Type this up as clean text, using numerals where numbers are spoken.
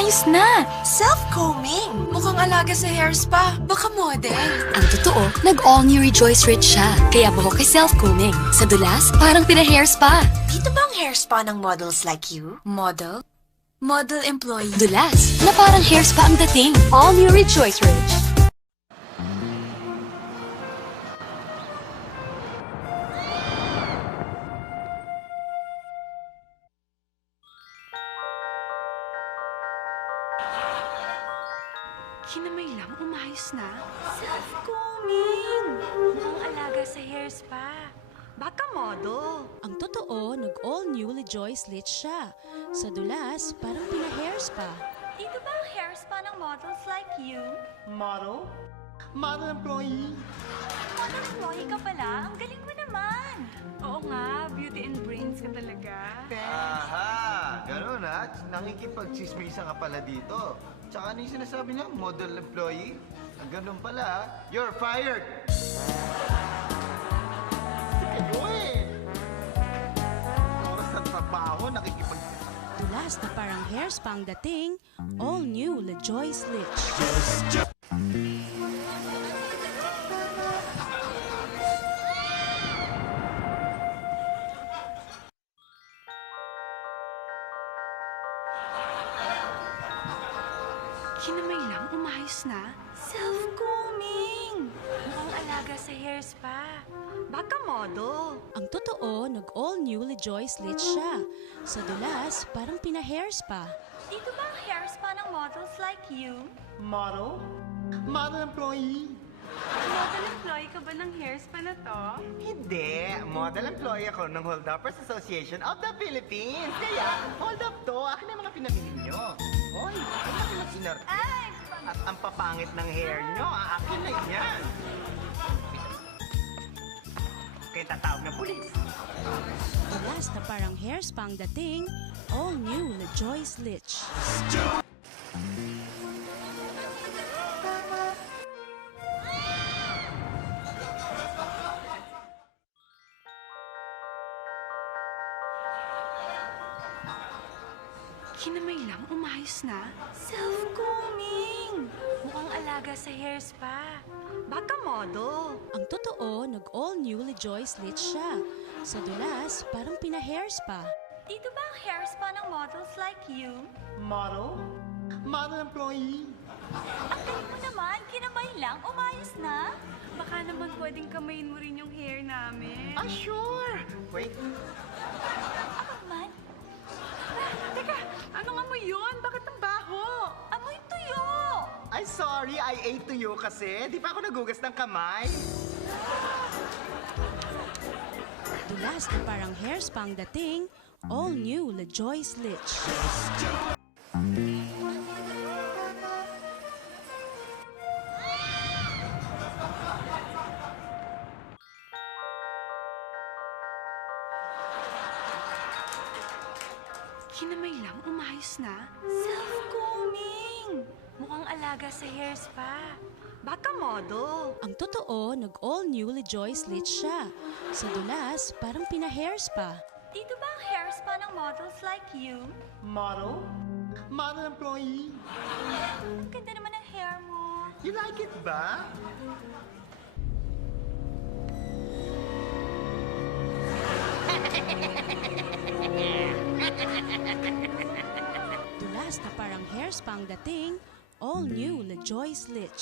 umayos na. Self-combing. Mukhang alaga sa hair spa. Baka model. Ang totoo, nag-all new Rejoice Rich siya. Kaya buhok kay self-combing. Sa dulas, parang pina-hair spa. Dito ba ang hair spa ng models like you? Model? Model employee. Dulas, na parang hair spa ang dating. All new Rejoice Rich. Kinamay lang, umayos na. Self-combing. Mukhang alaga sa hair spa. Baka model. Ang totoo, nag-all new Rejoice Lit siya. Sa dulas, parang pina-hair spa. Dito ba ang hair spa ng models like you? Model? Model employee? Model employee ka pala? Ang galing mo naman. Oo nga, beauty and brains ka talaga. Aha! Ganun ha? Nakikipag-chismisa ka pala dito. Tsaka ano yung sinasabi niya? Model employee? Ganun pala ha? You're fired! Kayo eh! Oras ng trabaho, Dulas na parang hair spa ang dating. All new Rejoice Lit. Kinamay lang, umayos na. Self-combing. Mukhang alaga sa hair spa. Baka model. Ang totoo, nag-all new Rejoice Lit siya. Sa dulas, parang pina-hair spa. Dito ba ang hair spa ng models like you? Model? Model employee? Model employee ka ba ng hair spa na to? Hindi. Model employee ako ng Hold Uppers Association of the Philippines. Kaya, hold up to. Akin na mga pinabili nyo. Hoy, akin na pinag-inarte. At ang papangit ng hair nyo, akin na yan. Kaya tatawag ng pulis. Dulas na parang hair spa ang dating. All new Rejoice Lit. Kinamay lang, umayos na. Self-combing. Mukhang alaga sa hair spa. Baka model. Ang totoo, nag-all new Rejoice Lit siya. Sa dulas, parang pina-hair spa. Dito ba ang hair spa ng models like you? Model? Model employee? Ang galing mo naman, kinamay lang, umayos na. Baka naman pwedeng kamayin mo rin yung hair namin. Ah, sure. Wait. Ako man? Teka, anong amoy yun? Bakit ang baho? Amoy tuyo! Ay, sorry. I ate to you kasi. Di pa ako nagugas ng kamay. Dulas na parang hair spa ang dating. All new Rejoice Lit. Kinamay lang, umayos na. Self-combing. Mukhang alaga sa hair spa. Baka model. Ang totoo, nag-all new Rejoice Lit siya. Sa dulas, parang pina-hair spa. Dito ba ang hair spa ng models like you? Model? Model employee? Ang ganda naman ng hair mo. You like it ba? Dulas na parang hair spa ang dating. All new Rejoice Lit.